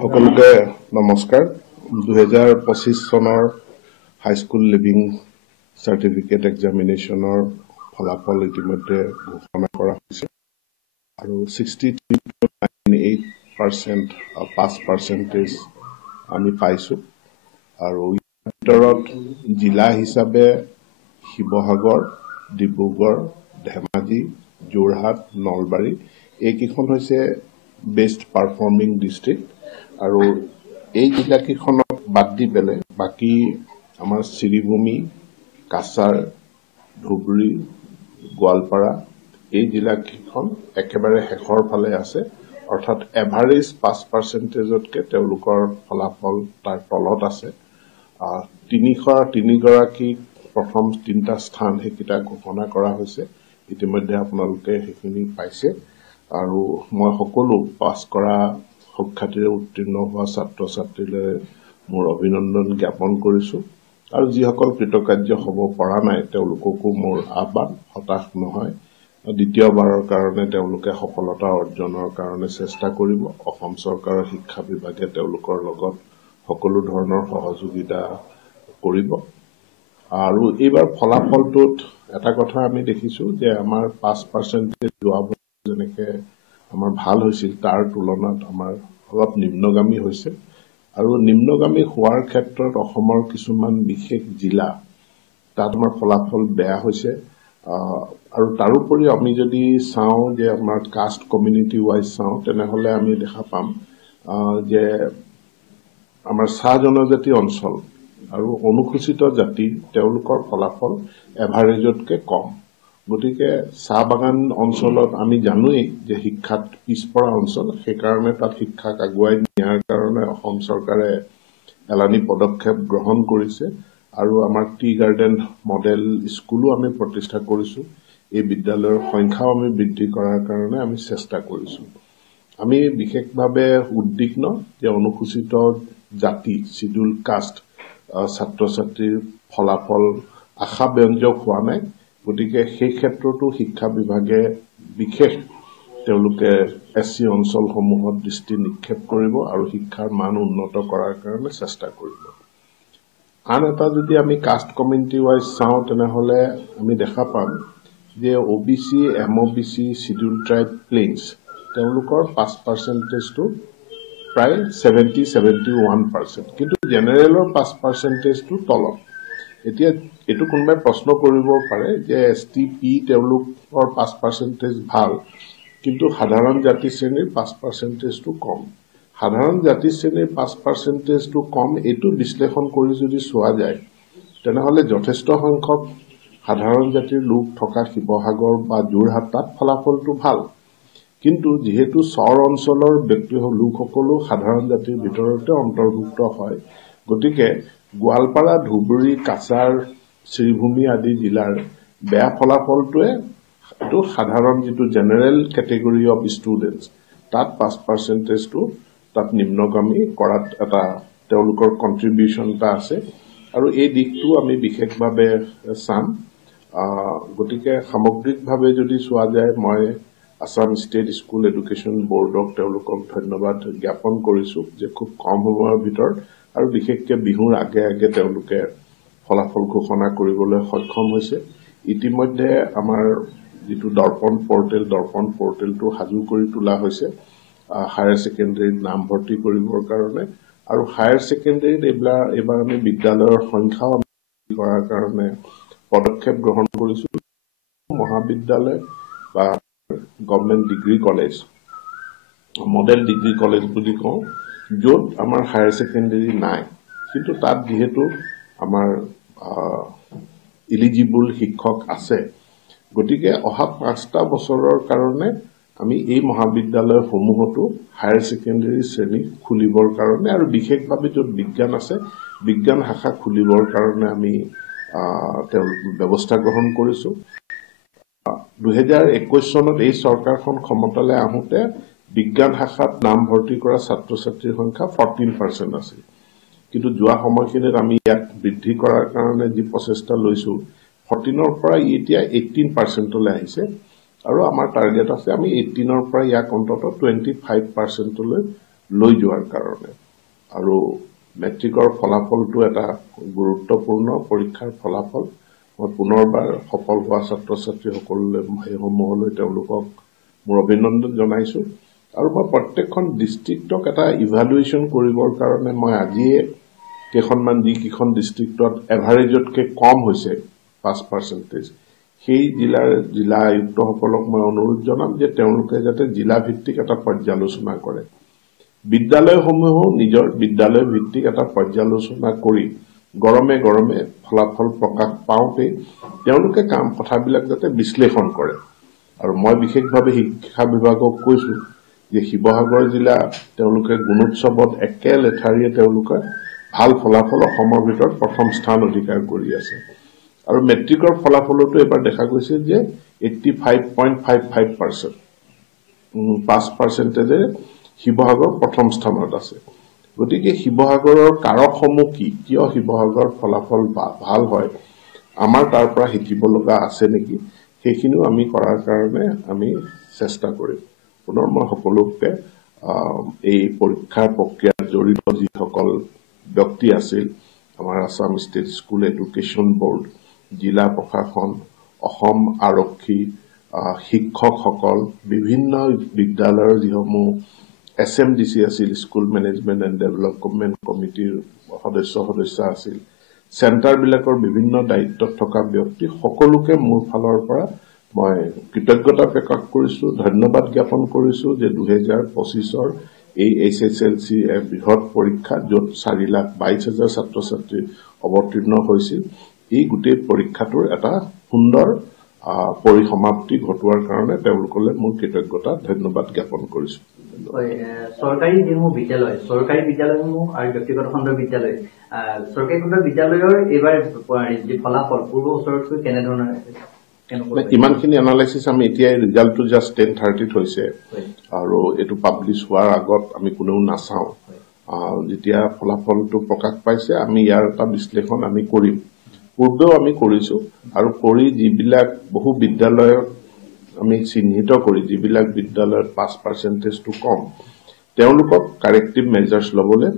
সকলোকে নমস্কাৰ 2025 চনৰ হাইস্কুল লিভিং সাৰ্টিফিকেট এক্সামিনেশ্যনৰ ফলাফল ইতিমধ্যে ঘোষণা কৰা হৈছে আৰু 63.98% পাছ পাৰ্চেন্টেজ আমি পাইছো আৰু ইয়াৰ ভিতৰত জিলা হিচাপে শিৱসাগৰ ডিব্ৰুগড় ধেমাজি যোৰহাট নলবাৰী এইকেইখন হৈছে বেষ্ট পাৰফৰ্মিং ডিস্ট্ৰিক্ট আৰু এই জিলাকেইখনক বাদ দি পেলাই বাকি আমাৰ শ্ৰীভূমি কাছাৰ ধুবুৰী গোৱালপাৰা এই জিলাকেইখন একেবাৰে শেষৰ ফালে আছে অৰ্থাৎ এভাৰেজ পাছ পাৰ্চেন্টেজতকে তেওঁলোকৰ ফলাফল তাৰ তলত আছে 303 গৰাকী প্ৰথম 3টা স্থান হেকিটা ঘোষণা কৰা হৈছে ইতিমধ্যে আপোনালোকে হেখিনি পাইছে আৰু মই সকলো পাছ কৰা শিক্ষাৰ্থীৰে উত্তীৰ্ণ হোৱা ছাত্ৰ ছাত্ৰীলৈ মোৰ অভিনন্দন জ্ঞাপন কৰিছো আৰু যিসকল কৃতকাৰ্য হ'ব পৰা নাই তেওঁলোককো মোৰ আহ্বান হতাশ নহয় দ্বিতীয়বাৰৰ কাৰণে তেওঁলোকে সফলতা অৰ্জনৰ কাৰণে চেষ্টা কৰিব অসম চৰকাৰৰ শিক্ষা বিভাগে তেওঁলোকৰ লগত সকলো ধৰণৰ সহযোগিতা কৰিব আৰু এইবাৰ ফলাফলটোত এটা কথা আমি দেখিছো যে আমাৰ 5% যোৱা যেনেকে আমাৰ ভাল হৈছিল তাৰ তুলনাত আমাৰ অলপ নিম্নগামী হৈছে আৰু নিম্নগামী হোৱাৰ ক্ষেত্ৰত অসমৰ কিছুমান বিশেষ জিলা তাত আমাৰ ফলাফল বেয়া হৈছে আৰু তাৰোপৰি আমি যদি চাওঁ যে আমাৰ কাষ্ট কমিউনিটি ওয়াইজ চাওঁ তেনেহলে আমি দেখা পাম যে আমাৰ চাহ জনজাতি অঞ্চল আৰু অনুসূচিত জাতি তেওঁলোকৰ ফলাফল এভাৰেজতকে কম গতিকে চাহ বাগান অঞ্চলত আমি জানোই যে শিক্ষাত পিছপৰা অঞ্চল সেইকাৰণে তাত শিক্ষাক আগুৱাই নিয়াৰ কাৰণে অসম চৰকাৰে এলানি পদক্ষেপ গ্ৰহণ কৰিছে আৰু আমাৰ টি গাৰ্ডেন মডেল স্কুলো আমি প্ৰতিষ্ঠা কৰিছো এই বিদ্যালয়ৰ সংখ্যাও আমি বৃদ্ধি কৰাৰ কাৰণে আমি চেষ্টা কৰিছো আমি বিশেষভাৱে উদ্বিগ্ন যে অনুসূচিত জাতি শিডিউল কাষ্ট ছাত্ৰ ছাত্ৰীৰ ফলাফল আশাব্যঞ্জক হোৱা নাই গতিকে সেই ক্ষেত্ৰতো শিক্ষা বিভাগে বিশেষ তেওঁলোকে এসসি অঞ্চলসমূহত দৃষ্টি নিক্ষেপ কৰিব আৰু শিক্ষাৰ মান উন্নত কৰাৰ কাৰণে চেষ্টা কৰিব আন এটা যদি আমি কাষ্ট কমিউনিটি ওয়াইজ চাওঁ তেনেহলে আমি দেখা পাম যে OBC MOBC schedule tribe plains তেওঁলোকৰ 5%টো প্ৰায় 70-71% কিন্তু জেনাৰেলৰ 5%টো তলত এতিয়া এটো কোনবাই প্ৰশ্ন কৰিব পাৰে যে এসটিপি তেওঁলোকৰ 5% ভাল কিন্তু সাধাৰণ জাতি শ্ৰেণীৰ 5%টো কম সাধাৰণ জাতি শ্ৰেণীৰ 5%টো কম এটো বিশ্লেষণ কৰি যদি চোৱা যায় তেনেহলে যথেষ্ট সংখ্যক সাধাৰণ জাতিৰ লোক থকা শিৱসাগৰ বা যোৰহাট তাত ফলাফলটো ভাল কিন্তু যেহেতু চৰ অঞ্চলৰ ব্যক্তি লোকসকলো সাধাৰণ জাতিৰ ভিতৰতে অন্তৰ্ভুক্ত হয় গতিকে গোৱালপাৰা ধুবুৰী কাছাৰ শ্ৰীভূমি আদি জিলাৰ বেয়া ফলাফলটোৱে তো সাধাৰণ যেটো জেনাৰেল ক্যাটেগৰি অফ ষ্টুডেন্টস তাত 5%টো তাত নিম্নগামী কৰাত এটা তেওঁলোকৰ কন্ট্ৰিবিউশন টা আছে আৰু এই দিকটো আমি বিশেষভাৱে চাম গতিকে সামগ্ৰিকভাৱে যদি চোৱা যায় মই আসাম ষ্টেট স্কুল এডুকেশ্যন বোৰ্ডক তেওঁলোকক ধন্যবাদ জ্ঞাপন কৰিছো যে খুব কম সময়ৰ ভিতৰত আৰু বিশেষকৈ বিহুৰ আগে আগে তেওঁলোকে ফলাফল ঘোষণা কৰিবলৈ সক্ষম হৈছে ইতিমধ্যে আমাৰ যেটো দৰ্পণ পৰ্টেলটো সাজু কৰি তোলা হৈছে হায়াৰ সেকেন্ডাৰীত নাম ভৰ্তি কৰিবৰ কাৰণে আৰু হায়াৰ সেকেন্ডাৰীত এবাৰ আমি বিদ্যালয়ৰ সংখ্যাও কৰাৰ কাৰণে পদক্ষেপ গ্ৰহণ কৰিছো মহাবিদ্যালয় বা government degree college model degree college বুলি কওঁ য'ত আমাৰ হায়াৰ সেকেন্ডাৰী নাই কিন্তু তাত যেহেতু আমাৰ এলিজিবল শিক্ষক আছে গতিকে অহা 5টা বছৰৰ কাৰণে আমি এই মহাবিদ্যালয় সমূহতো হায়াৰ সেকেন্ডাৰী শ্ৰেণী খুলিবৰ কাৰণে আৰু বিশেষভাৱে য'ত বিজ্ঞান আছে বিজ্ঞান শাখা খুলিবৰ কাৰণে আমি ব্যৱস্থা গ্ৰহণ কৰিছো 2021 চনত এই চৰকাৰখন ক্ষমতালৈ আহোতে বিজ্ঞান শাখাত নাম ভৰ্তি কৰা ছাত্ৰ ছাত্ৰীৰ সংখ্যা 14% আছিল কিন্তু যোৱা সময়খিনিত আমি ইয়াক বৃদ্ধি কৰাৰ কাৰণে যি প্ৰচেষ্টা লৈছো 14ৰ পৰা এতিয়া 18% লৈ আহিছে আৰু আমাৰ টাৰ্গেট আছে আমি 18ৰ পৰা ইয়াক অন্তত 25% লৈ লৈ যোৱাৰ কাৰণে আৰু মেট্ৰিকৰ ফলাফলটো এটা গুৰুত্বপূৰ্ণ পৰীক্ষাৰ ফলাফল মই পুনৰবাৰ সফল হোৱা ছাত্ৰ ছাত্ৰীসকললৈ সেইসমূহলৈ তেওঁলোকক মোৰ অভিনন্দন জনাইছো আৰু মই প্ৰত্যেকখন ডিষ্ট্ৰিক্টক এটা ইভালুৱেশ্যন কৰিবৰ কাৰণে মই আজিয়ে কেইখনমান যিকেইখন ডিষ্ট্ৰিক্টত এভাৰেজতকৈ কম হৈছে 5% সেই জিলা আয়ুক্তসকলক মই অনুৰোধ জনাম যে তেওঁলোকে যাতে জিলা ভিত্তিক এটা পৰ্যালোচনা কৰে বিদ্যালয়সমূহেও নিজৰ বিদ্যালয় ভিত্তিক এটা পৰ্যালোচনা কৰি গৰমে গৰমে ফলাফল প্ৰকাশ পাওঁতে তেওঁলোকে কথাবিলাক যাতে বিশ্লেষণ কৰে আৰু মই বিশেষভাৱে শিক্ষা বিভাগক কৈছো যে শিৱসাগৰ জিলা তেওঁলোকে গুণোৎসৱত একে লেঠাৰিয়ে তেওঁলোকে ভাল ফলাফল অসমৰ ভিতৰত প্ৰথম স্থান অধিকাৰ কৰি আছে আৰু মেট্ৰিকৰ ফলাফলতো এবাৰ দেখা গৈছে যে 85.55% 5% শিৱসাগৰ প্ৰথম স্থানত আছে গতিকে শিৱসাগৰৰ কাৰকসমূহ কি কিয় শিৱসাগৰ ফলাফল ভাল হয় আমাৰ তাৰ পৰা শিকিব লগা আছে নেকি সেইখিনিও আমি কৰাৰ কাৰণে আমি চেষ্টা কৰিম পুনৰ মই সকলোকে এই পৰীক্ষাৰ প্ৰক্ৰিয়াত জড়িত যিসকল ব্যক্তি আছিল আমাৰ Assam state school education board জিলা প্ৰশাসন অসম আৰক্ষী শিক্ষকসকল বিভিন্ন বিদ্যালয়ৰ যিসমূহ SMDC আছিল স্কুল মেনেজমেন্ট এণ্ড ডেভেলপমেন্ট কমিটিৰ সদস্য আছিল চেণ্টাৰবিলাকৰ বিভিন্ন দায়িত্বত থকা ব্যক্তি সকলোকে মোৰ ফালৰ পৰা মই কৃতজ্ঞতা প্ৰকাশ কৰিছো ধন্যবাদ জ্ঞাপন কৰিছো যে 2025ৰ এই SSLC বৃহৎ পৰীক্ষা য'ত 4,22,000 ছাত্ৰ ছাত্ৰী অৱতীৰ্ণ হৈছিল এই গোটেই পৰীক্ষাটোৰ এটা সুন্দৰ পৰিসমাপ্তি ঘটোৱাৰ কাৰণে তেওঁলোকলৈ মোৰ কৃতজ্ঞতা ধন্যবাদ জ্ঞাপন কৰিছো সৰকাৰি যেমন বিদ্যালয় সৰকাৰি বিদ্যালয়সমূহ আৰ ব্যক্তিগত খণ্ডৰ বিদ্যালয় সৰকাৰি খণ্ডৰ বিদ্যালয়ৰ এবাৰ যে ফলাফল পূৰ্ব বছৰতকৈ কেনে ধৰণৰ ইমানখিনি এনালাইসিস আমি এতিয়া ৰিজাল্টটো জাস্ট 10:30 হৈছে আৰু এটো পাবলিশ হোৱাৰ আগত আমি কোনেও নাচাও যেতিয়া ফলাফলটো প্ৰকাশ পাইছে আমি ইয়াৰ এটা বিশ্লেষণ আমি কৰিম পূৰ্বেও আমি কৰিছো আৰু কৰি যিবিলাক বহু বিদ্যালয়ত আমি চিহ্নিত কৰি যিবিলাক বিদ্যালয়ত 5% টো কম তেওঁলোকক কাৰেক্টিভ মেজাৰ্স লবলৈ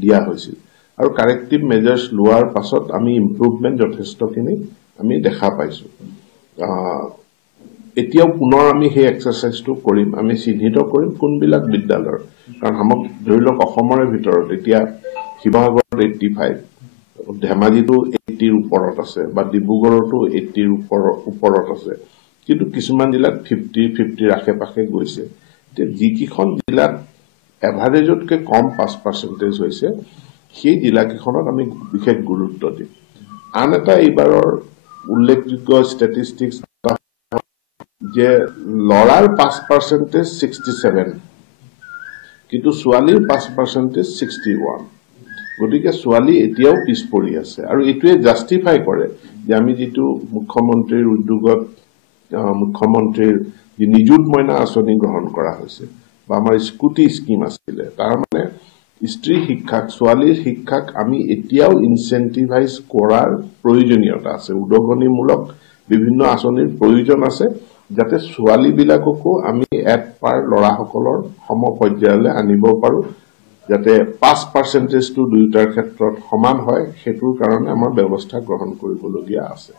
দিয়া হৈছিল আৰু কাৰেক্টিভ মেজাৰ্স লোৱাৰ পাছত আমি ইমপ্ৰুভমেন্ট যথেষ্টখিনি আমি দেখা পাইছো এতিয়াও পুনৰ আমি সেই এক্সাৰসাইজটো কৰিম আমি চিহ্নিত কৰিম কোনবিলাক বিদ্যালয়ৰ কাৰণ আমাক ধৰি লওক অসমৰ ভিতৰত এতিয়া শিৱসাগৰত 85 ধেমাজিটো 80 ৰ ওপৰত আছে বা ডিব্ৰুগড়তো 80 ৰ ওপৰত আছে কিন্তু কিছুমান জিলাত 50 আশে-পাশে গৈছে তে যিকিখন জিলাত এভাৰেজতকৈ কম 5% হৈছে সেই জিলাকিখনত আমি বিশেষ গুৰুত্ব দিম আন এটা এইবাৰৰ উল্লেখযোগ্য ষ্টেটিষ্টিক্স যে লৰাৰ 5% 67 কিন্তু ছোৱালীৰ 5% 61 গতিকে ছোৱালী এতিয়াও পিছ পৰি আছে আৰু এটোৱে জাস্টিফাই কৰে যে আমি যেটো মুখ্যমন্ত্ৰীৰ উদ্যোগত মুখ্যমন্ত্ৰীৰ যি নিযুত মইনা আঁচনি গ্ৰহণ কৰা হৈছে বা আমাৰ স্কুটি স্কিম আছিল তাৰ মানে স্ত্ৰী শিক্ষাক ছোৱালীৰ শিক্ষাক আমি এতিয়াও ইনসেন্টিভাইজ কৰাৰ প্ৰয়োজনীয়তা আছে উদগনিমূলক বিভিন্ন আঁচনিৰ প্ৰয়োজন আছে যাতে ছোৱালী বিলাককো আমি এক পাৰ লৰাসকলৰ সমপৰ্যায়লৈ আনিব পাৰো যাতে 5% টো দুইটাৰ ক্ষেত্ৰত সমান হয় হেতুৰ কাৰণে আমাৰ ব্যৱস্থা গ্ৰহণ কৰিবলগীয়া আছে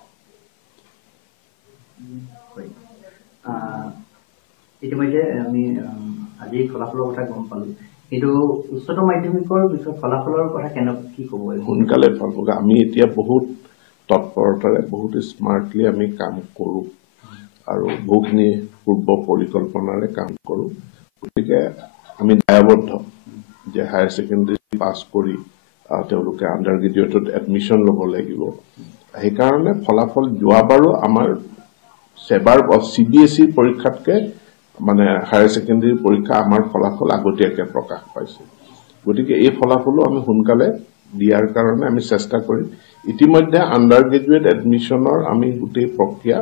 ইতিমধ্যে আমি আজি ফলাফলৰ কথা গম পালো কিন্তু উচ্চতৰ মাধ্যমিকৰ বিষয় ফলাফলৰ কথা কেনে কি ক'ব সোনকালে পাব আমি এতিয়া বহুত তৎপৰতাৰে বহুত স্মাৰ্টলি আমি কাম কৰো আৰু বহুখিনি পূৰ্ব পৰিকল্পনাৰে কাম কৰো গতিকে আমি দায়বদ্ধ যে হায়াৰ সেকেন্ডাৰী পাস কৰি তেওঁলোকে আন্ডাৰ গ্ৰেজুৱেটত এডমিশন ল'ব লাগিব এই কাৰণে ফলাফল যোৱাবাৰো আমাৰ সেবাৰ CBSE পৰীক্ষাতকে মানে হায়াৰ সেকেন্ডাৰী পৰীক্ষা আমাৰ ফলাফল আগতীয়াকৈ প্ৰকাশ পাইছে গতিকে এই ফলাফলো আমি সোনকালে দিয়াৰ কাৰণে আমি চেষ্টা কৰিম ইতিমধ্যে আন্ডাৰ গ্ৰেজুৱেট এডমিশনৰ আমি গোটেই প্ৰক্ৰিয়া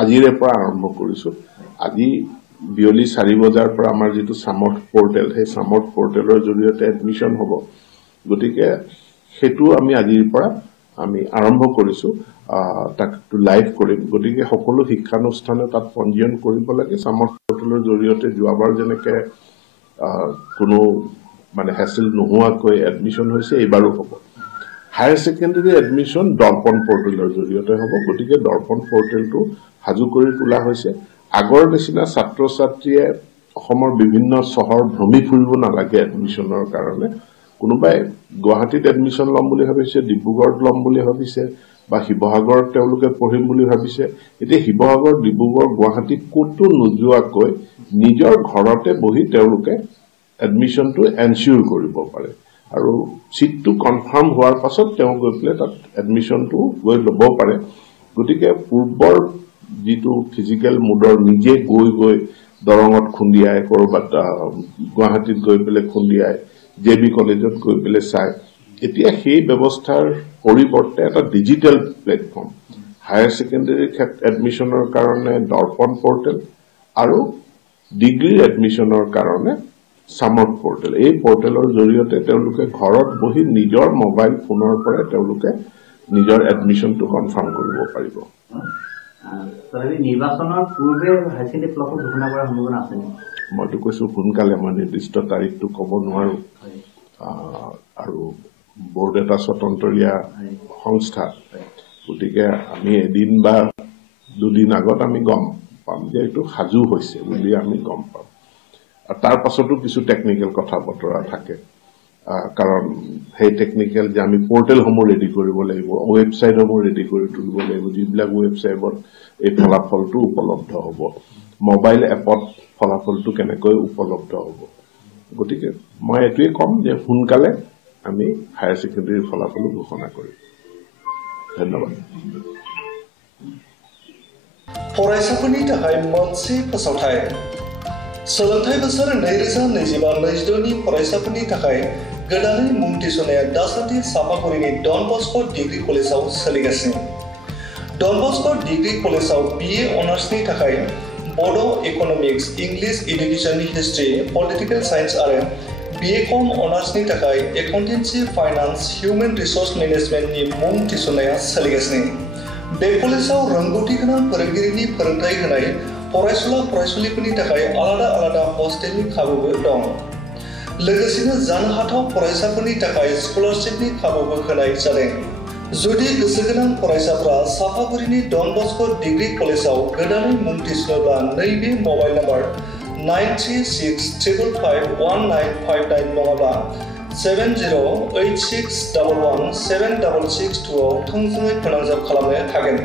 আজিৰে পৰা আৰম্ভ কৰিছো আজি বিয়লি 4 বজাৰ পৰা আমাৰ যেটো সামৰ্থ পোৰ্টেল সেই সামৰ্থ পোৰ্টেলৰ জৰিয়তে এডমিশন হ'ব গতিকে হেতু আমি আজিৰ পৰা আমি আৰম্ভ কৰিছো তাকটো লাইভ কৰিম গতিকে সকলো শিক্ষানুষ্ঠানে তাত পঞ্জীয়ন কৰিব লাগে সামৰ্থ পোৰ্টেলৰ জৰিয়তে যোৱাবাৰ যেনেকৈ কোনো মানে হ্যাসেল নোহোৱাকৈ এডমিশন হৈছে এইবাৰো হ'ব হায়াৰ সেকেন্ডাৰী এডমিশন দৰ্পণ পোৰ্টেলৰ জৰিয়তে হ'ব গতিকে দৰ্পণ পোৰ্টেলটো হাজু কৰি তোলা হৈছে আগৰ নিচিনা ছাত্ৰ ছাত্ৰীয়ে অসমৰ বিভিন্ন চহৰ ভ্ৰমি ফুৰিব নালাগে এডমিশনৰ কাৰণে কোনোবাই গুৱাহাটীত এডমিশন ল'ম বুলি ভাবিছে ডিব্ৰুগড়ত ল'ম বুলি ভাবিছে বা শিৱসাগৰত তেওঁলোকে পঢ়িম বুলি ভাবিছে এতিয়া শিৱসাগৰ ডিব্ৰুগড় গুৱাহাটী ক'তো নোযোৱাকৈ নিজৰ ঘৰতে বহি তেওঁলোকে এডমিশনটো এনশিওৰ কৰিব পাৰে আৰু সিটটো কনফাৰ্ম হোৱাৰ পাছত তেওঁ গৈ পেলাই তাত এডমিশনটো গৈ ল'ব পাৰে গতিকে পূৰ্বৰ যিটো ফিজিক্যাল মুডৰ নিজে গৈ দৰঙত খুন্দিয়াই কৰবাত গুৱাহাটীত গৈ পেলাই খুন্দিয়াই জেবি কলেজত গৈ পেলাই চাই এতিয়া সেই ব্যৱস্থাৰ পৰিৱৰ্তে এটা ডিজিটেল প্লেটফৰ্ম হায়াৰ সেকেন্ডাৰী এডমিশনৰ কাৰণে দৰ্পণ পোৰ্টেল আৰু ডিগ্ৰী এডমিশনৰ কাৰণে সামৰ্থ পোৰ্টেল এই পোৰ্টেলৰ জৰিয়তে তেওঁলোকে ঘৰত বহি নিজৰ মোবাইল ফোনৰ পৰা তেওঁলোকে নিজৰ এডমিশনটো কনফাৰ্ম কৰিব পাৰিব তথাপি নিৰ্বাচনৰ পূৰ্বে হাই সেকেন্ডাৰী ফলাফল ঘোষণা কৰাৰ সম্ভাৱনা আছে নেকি মইতো কৈছো সোনকালে মই নিৰ্দিষ্ট তাৰিখটো ক'ব নোৱাৰো আৰু বোৰ্ড এটা স্বতন্ত্ৰীয়া সংস্থা গতিকে আমি এদিন বা দুদিন আগত আমি গম পাম যে এইটো সাজু হৈছে বুলি আমি গম পাম তাৰ পাছতো কিছু টেকনিক্যাল কথা বতৰা থাকে কাৰণ সেই টেকনিক্যাল যে আমি পোৰ্টেলসমূহ ৰেডি কৰিব লাগিব ৱেবছাইটসমূহ ৰেডি কৰি তুলিব লাগিব যিবিলাক ৱেবছাইটত এই ফলাফলটো উপলব্ধ হ'ব মোবাইল এপত ফলাফলটো কেনেকৈ উপলব্ধ হ'ব গতিকে মই এটোৱে কম যে সোনকালে আমি হায়াৰ সেকেন্ডাৰী ফলাফল ঘোষণা কৰিম ধন্যবাদ फरायसाफोरनि थाखाय मोनसे फोसावथाय सोलोंथाइ बोसोर 2025-26 नि फरायसाफोरनि थाखाय गोदानै मुं थिसननाया दासान्दि सापागुरिनि डन बस्क' डिग्री कलेजाव सोलिगासिनो डन बस्क' डिग्री कलेजाव BA अनार्सनि थाखाय बड' इक'नमिक्स इंलिश एडुकेशननि हिस्ट्री पलिटिकल साइन्स आरो BA.Com अनार्सनि थाखाय एकाउन्टेन्सि फाइनान्स हिउमेन रिसोर्स मेनेजमेन्टनि मुं थिसननाया सोलिगासिनो बे कलेजाव रोंगौथि गोनां फोरोंगिरिनि फोरोंथाय होनाय फरायसुला फरायसुलिफोरनि थाखाय आलादा आलादा हस्टेलनि खाबुबो दं लोगोसेनो जानो हाथाव फरायसाफोरनि थाखाय स्कलारशिपनि खाबुबो होनाय जादों जुदि गोसो गोनां फरायसाफ्रा सापागुरिनि डन बस्क' डिग्री कलेजाव गोदानै मुं थिसनोब्ला नैबे मबाइल नम्बर 9365551959 नङाब्ला 7086117662 आव थोंजोङै फोनांजाब खालामनो हागोन